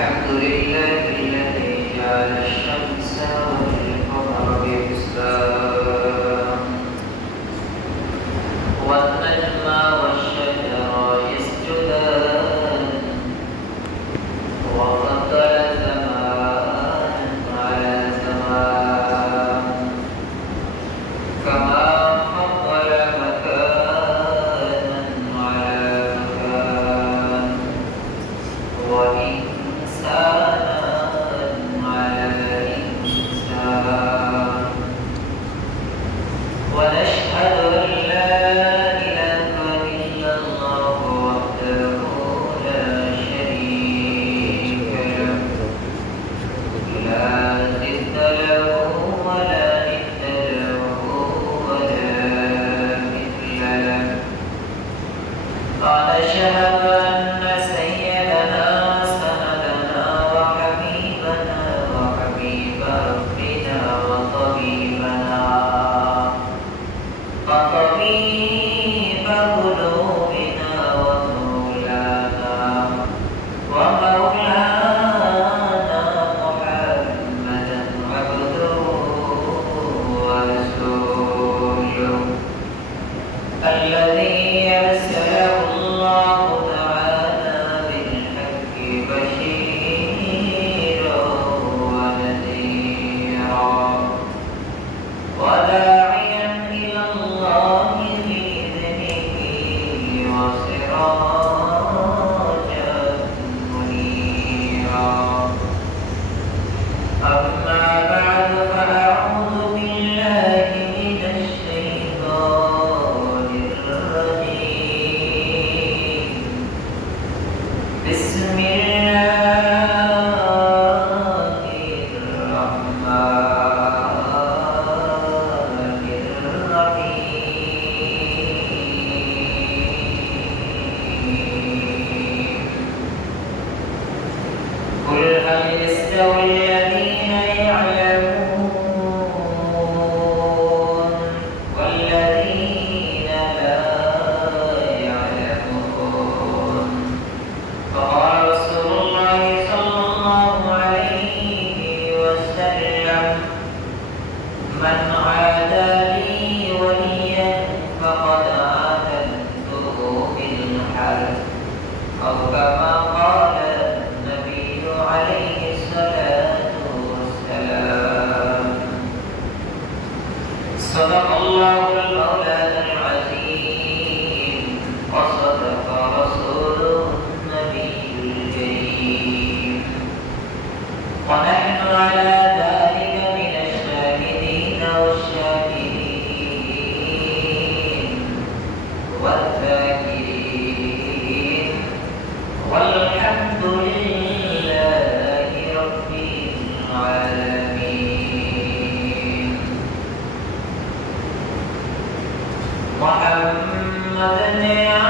الحمد لله الذي جعل Father now.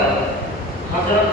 আপনারা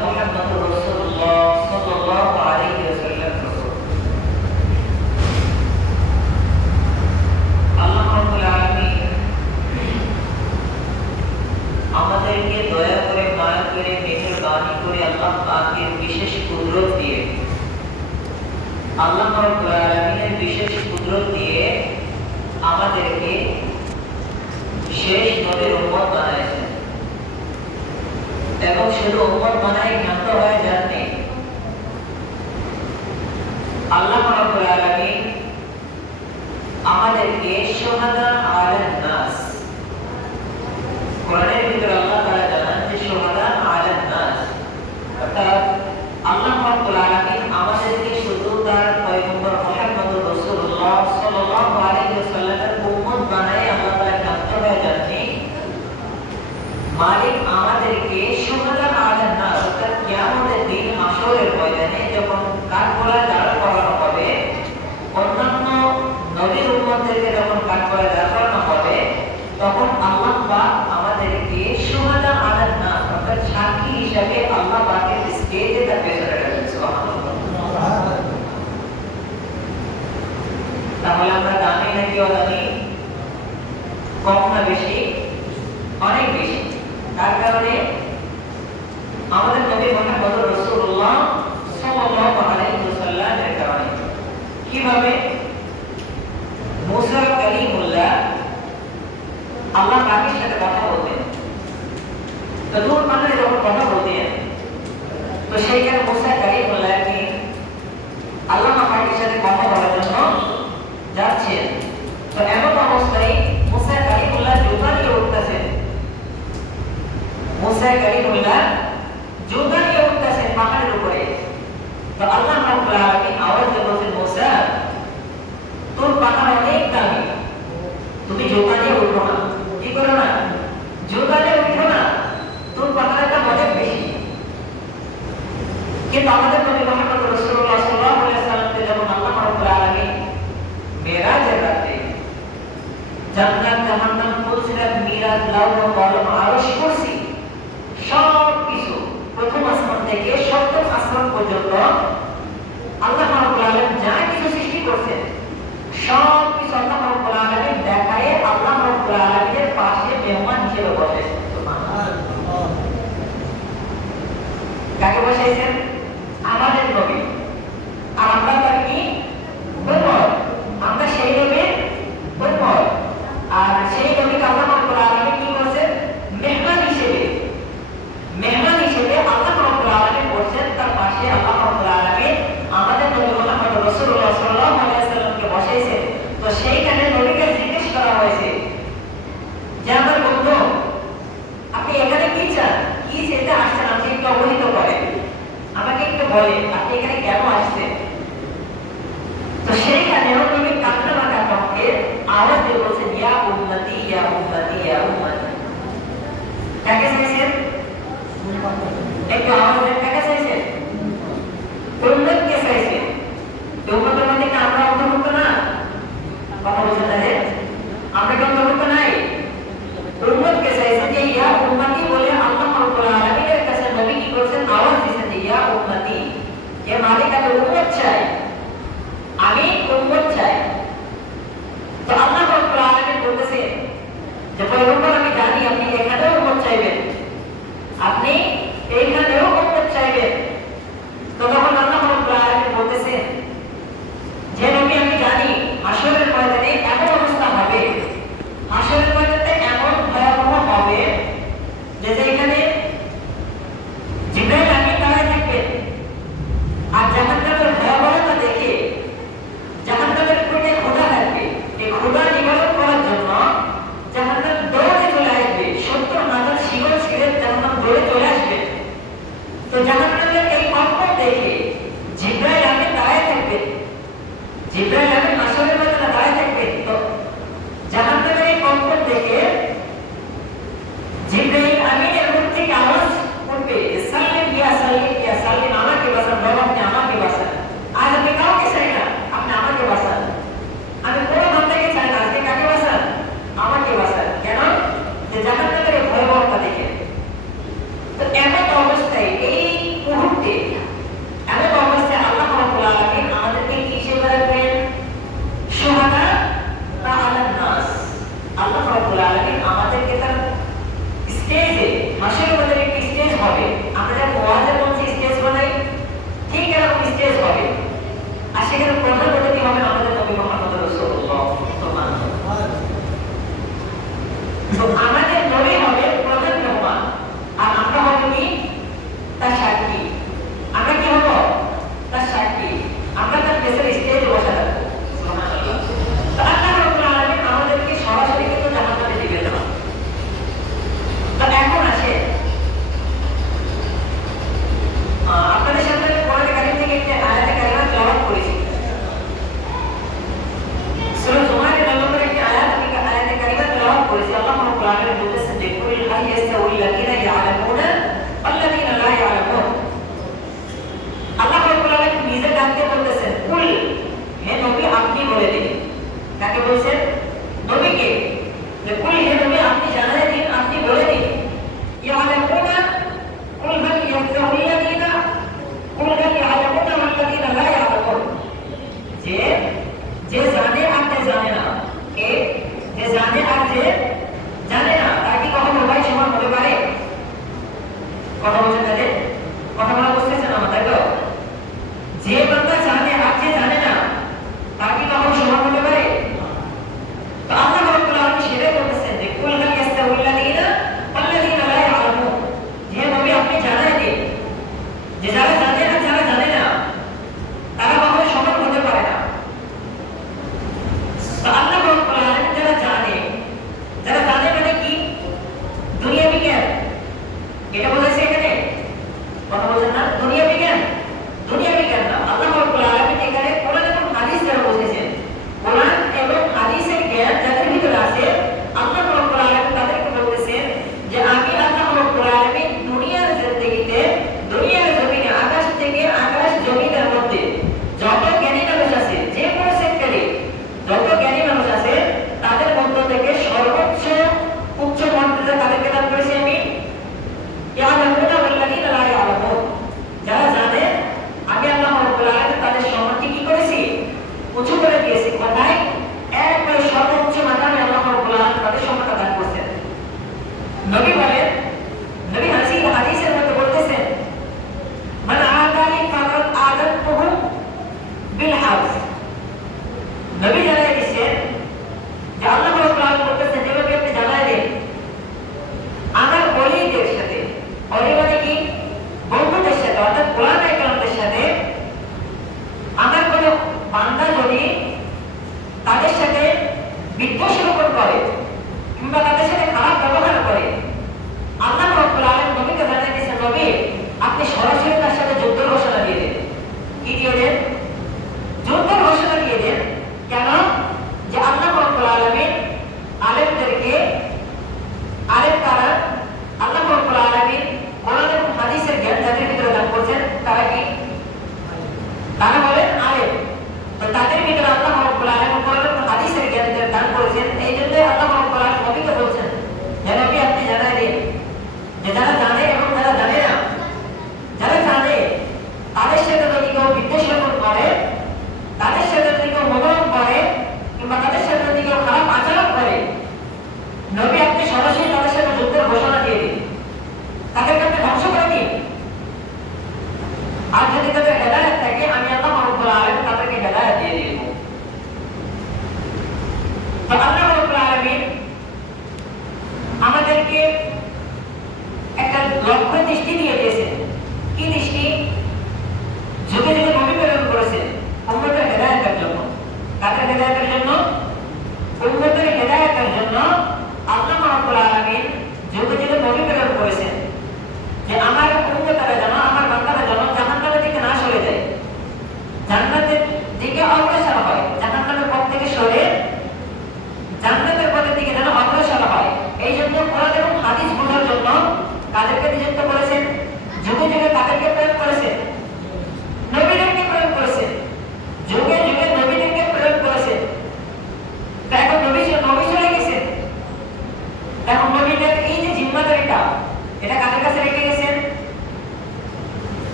সাক্ষী আল্লাহ পাকের স্টেজে সুবহানাল্লাহ তাহলে আমরা দামি নাকি অদামি কম না বেশি অনেক বেশি তার কারণে আমাদের নবী মুহাম্মদ রাসূলুল্লাহ সাল্লাল্লাহু আলাইহি ওয়াসাল্লামের কারণে কীভাবে মুসা কালিমুল্লাহ আল্লাহ পাকের সাথে কথা বলতেন তো দূর পাহাড়ে যখন কথা বলতেন তো সেইখানে মুসা কালিমুল্লাহকে আল্লাহ পাকের সাথে কথা বলার জন্য যাচ্ছেন তো এমন অবস্থায় মুসা কালিমুল্লাহ জোতা নিয়ে উঠতেছেন মুসা কালিমুল্লাহ জোতা নিয়ে উঠতেছেন পাহাড়ের উপরে তো আল্লাহ রাব্বুল আলামিন আওয়াজ দিয়ে বলছেন মুসা তোর পাহাড় অনেক দামি তুমি জোতা দিয়ে উঠো না কি করো না জোতা দিয়ে উঠো না তোর পাহাড়ের দাম অনেক বেশি কিন্তু আমাদের নবী মুহাম্মদ রাসূলুল্লাহ সাল্লাল্লাহু আলাইহি ওয়াসাল্লামকে যখন আল্লাহ প্রথম আসমান থেকে সপ্তম আসমান পর্যন্ত আল্লাহ রাব্বুল আলামিন যা কিছু সৃষ্টি করছেন সব কিছু আল্লাহ রাব্বুল আলামিন দেখায় আল্লাহ রাব্বুল আলামিনের পাশে মেহমান হিসেবে বসে কাকে বসাইছেন আমাদের নবী আর আমরা তার কি উম্মত আমরা সেই নবীর উম্মত আর সেই নবীকে আল্লাহ রাব্বুল আলামিন কি করেছেন মেহমান হিসেবে মেহমান হিসেবে আল্লাহ রাব্বুল আলামিন বসেন তার পাশে আল্লাহ রাব্বুল আলামিন আমাদের নবী মুহাম্মদ রাসূলুল্লাহ সাল্লাল্লাহু আলাইহি ওয়াসাল্লামকে বসাইছেন তো সেইখানে নবীকে জিজ্ঞেস করা হয়েছে, যে আমার বন্ধু, আপনি এখানে কি চান? কি চেতে আসছেন আপনি একটু অবহিত করেন। আমাকে একটু বলেন, আপনি এখানে কেন আসছেন? তো সেইখানেও নবী কান্না মাখা কণ্ঠে আওয়াজ দিয়ে বলছেন ইয়া উম্মতি ইয়া উম্মতি ইয়া উম্মতি। কাকে চাইছেন? একটু আওয়াজ দেন, কাকে চাইছেন? উম্মতকে চাইছেন। তো উম্মতের মধ্যে কি আমরা অন্তর্ভুক্ত না কথা বলছেন তাহলে আমরা কি অন্তর্ভুক্ত নাই উম্মতকে চাইছেন যে ইয়া উম্মতি বলে আল্লাহ রাব্বুল আলামিনের কাছে নবী কি করছেন আওয়াজ দিয়েছেন যে ইয়া উম্মতি যে মালিক আমি উম্মত চাই আমি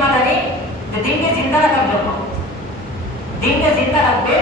ಧೀಮದರೆ ದಿಂಗೆ ಸಿಂಧನ ಕಬ್ಬು ದಿಂಗೆ ಸಿಂಧನಕ್ಕೆ